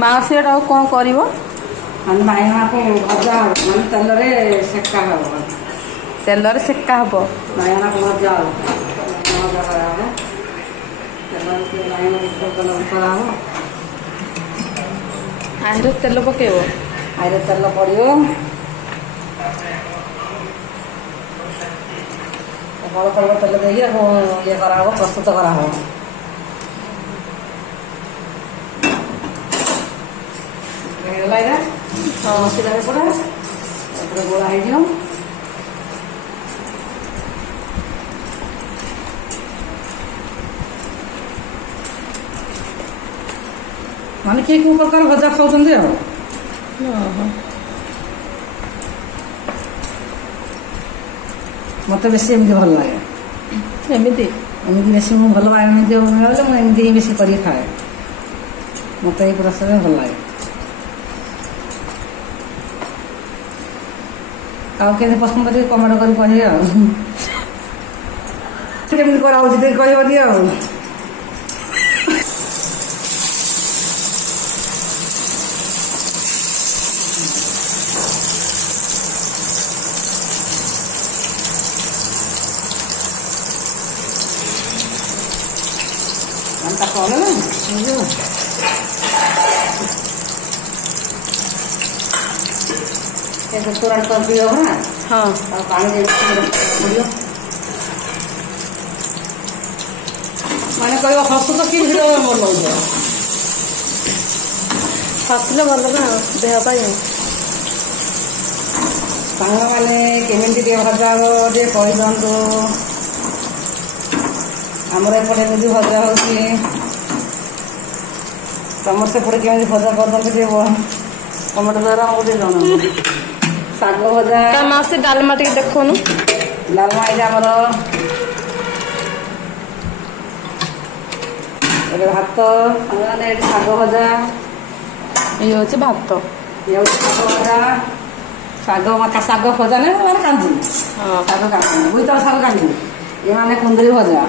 माउसी एटा कौन करिवो हम बायना को भजा मन तेल रे सेका हबो तेल रे सेका हबो बायना को भजा भजा है तेल के बायना को कलर कराओ आइरे तेल पकेबो आइरे तेल पड़ियो बड़ कलर तेल देइए ये कराओ प्रस्तुत कराओ लाइरा मसला रे पड़ा तापर गोला हे दियो माने के को प्रकार भजा खाउछन दे मते बेसी एमती भल लागे एमती बेसी मु भल लागे नहीं जो मैं एमती बेसी करी खाए मते ए प्रसर भल लागे आउ के पसंद कर कमेंट कर कहिए केमती करा होची ते कहबो दियो अंता कॉल ना जो ये तुरंत कर दियो ना हां और पानी दे दियो माने कहबो हसु तो की वीडियो में बोल लो हसले भल ना देह पाई सांग माने केमिति दे भजा हो जे कहि दंतो हमरे पड़े में जो भजा होची समस्त पड़े केमिति भजा कर दंतो जे कमेंट द्वारा हमको जणाओ साग भजा का मासे डालमा टिक देखोनु डालमा इजा हमरो ए भात हमने साग भजा ये होचे भात ये साग भजा साग माता साग भजा ने माने कांजी हां साग कांजी बुई तो साग कांजी ये माने कुंदरी भजा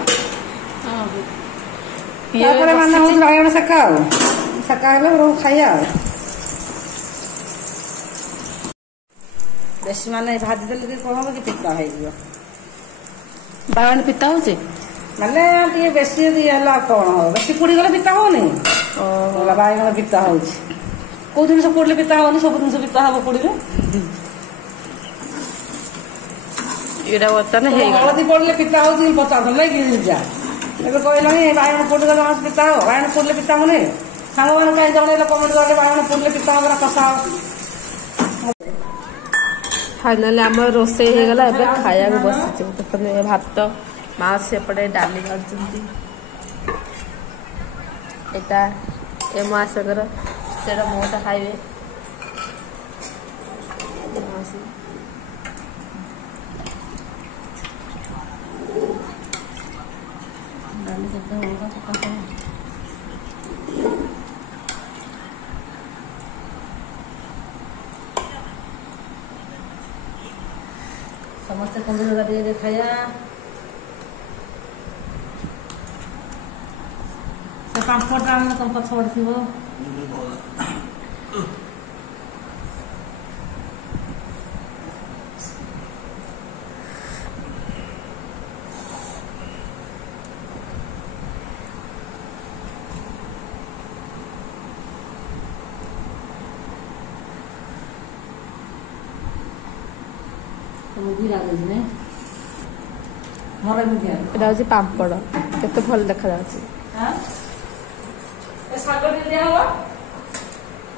हां ये पर माने हो बायण सका हेले रो खाइया बेसी माने भाजी देले कोन हो कि पिता है जियो बागन पिता होचे माने टी बेसी दियाला कोन हो बेसी पुड़ी गले पिता हो नहीं ओ ओला बायण पिता होची को दिन से पुड़ले पिता हो नहीं सब दिन से पिता हो पुड़ी रे एडा वतन हे हळदी पड़ले पिता हो दिन पता तो लगी जा एबे कहलानी बायण पुड़ी गले मास पिता हो बायण पुड़ले पिता हो नहीं सांग मान काई जणे कमेंट करले बायण पुड़ले पिता हो कसा फाइनली आम रोसे हो गला एबे खाया को बसिचे तो भात मास सेपटे डाली करचंती एटा ए मासकर सेटा मोटा खाइबे मासी डाली करते होगा तो का समस्त कुंदरी गाड़ी खाया से पांचपट राम तुम पछोड़ थिबो मुझे लागे ने मोरे मुझे एटा होची पापड़ केते भल देखा जाची हां ए साग दे दिया हुआ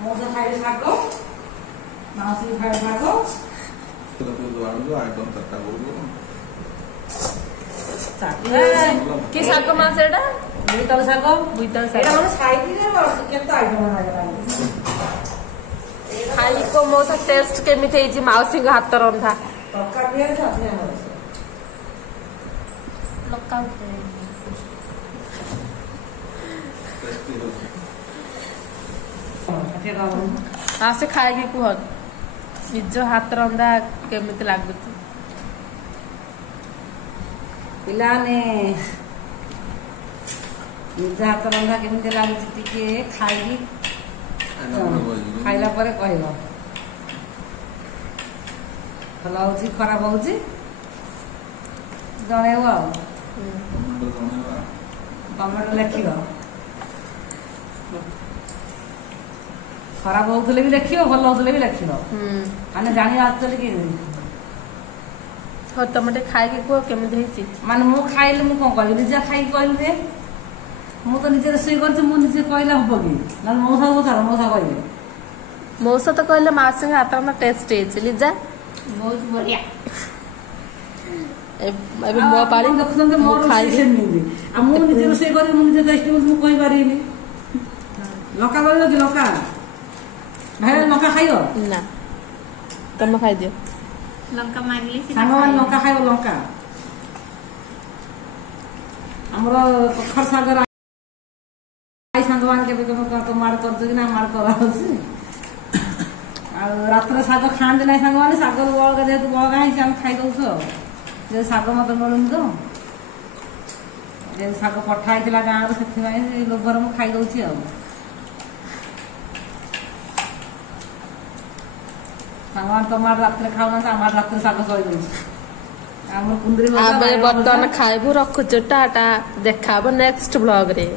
मोसे खाई साग मासी खाई साग तो दो आइटम तक बोलो कि साग मास एटा बुईतल साग एटा माने साइड रे केते आइटम बना गला खाई को मोसा टेस्ट केमिते जी माउसी हाथ रंधा पक्का भी है अपने लक्का से खाएगी कुह निज हाथ रंधा केमिति लागुची पिलाने निज हाथ रंधा केमिति लागुची टिके खाई ଖାଇଲା ପରେ କହିବ ଭଲ ହଉଛି ଖରାପ ହଉଛି ଜଣେଇବ ଆଉ କମେଣ୍ଟ ଲେଖିବ ଖରାପ ହଉଥିଲେ ବି ଲେଖିବ ଭଲ ହଉଥିଲେ ବି ଲେଖିବ ମାନେ ଜାଣିବା ଆକ୍ଚୁଆଲି କି ହଉ ତମେ ଟିକେ ଖାଇକି କୁହ କେମିତି ହେଇଛି ମାନେ ମୁଁ ଖାଇଲେ ମୁଁ କଣ କହିବି ନିଜେ ଖାଇକି କହିଲି ଯେ ମୁଁ ତ ନିଜେ ରୋଷେଇ କରିଛି ମୁଁ ନିଜେ କହିଲେ ହବ କି ନହେଲେ ମଉସା ପଚାର ମଉସା କହିବେ ମଉସା ତ କହିଲେ ମାଉସୀଙ୍କ ହାତ ରନ୍ଧା ଟେଷ୍ଟ ହେଇଛି ଲିଜା ବହୁତ ବଢିଆ ଏବେ ମୋ ପାଳି ଦେଖୁଛନ୍ତି ମୋ ରୋଷେଇ ସେମିତି ଆଉ ମୁଁ ନିଜେ ରୋଷେଇ କରିବି ମୁଁ ନିଜେ ଟେଷ୍ଟ ମୁଁ କହିପାରିବିନି ଲଙ୍କା କରିବ କି ଲଙ୍କା ଭାଇ ଲଙ୍କା ଖାଇବ ନା ତମେ ଖାଇଦିଅ ଲଙ୍କା ମାରିଲେ ସାଙ୍ଗମାନେ ଲଙ୍କା ଖାଇବ ଲଙ୍କା ଆମର କଖାରୁ ଶାଗ ସାଙ୍ଗମାନେ କେବେ କେବେ ମାଡ଼ କରୁଛ କି ନା ମାଡ଼ କରାହଉଛି ଆଉ ରାତିରେ ଶାଗ ଖାଆନ୍ତି ନାହିଁ ସାଙ୍ଗମାନେ ଶାଗରୁ ବଳକା ଯେହେତୁ ବଳକା ହେଇଛି ଆମେ ଖାଇଦଉଛୁ ଆଉ ଯେ ଶାଗ ମତେ ମିଳୁନି ତ ଯେହେତୁ ଶାଗ ପଠା ହେଇଥିଲା ଗାଁରୁ ସେଥିପାଇଁ ଲୋଭରେ ମୁଁ ଖାଇଦଉଛି ଆଉ ସାଙ୍ଗମାନେ ତମ ଆଡେ ରାତିରେ ଖାଉନାହାନ୍ତି ଆମ ଆଡେ ରାତିରେ ଶାଗ ସରିଯାଉଛି ଆମର କୁନ୍ଦୁରି ବର୍ତ୍ତମାନ ଖାଇବୁ ରଖୁଛୁ ଟାଟା ଦେଖା ହବ ନେକ୍ସଟ ବ୍ଲଗ ରେ।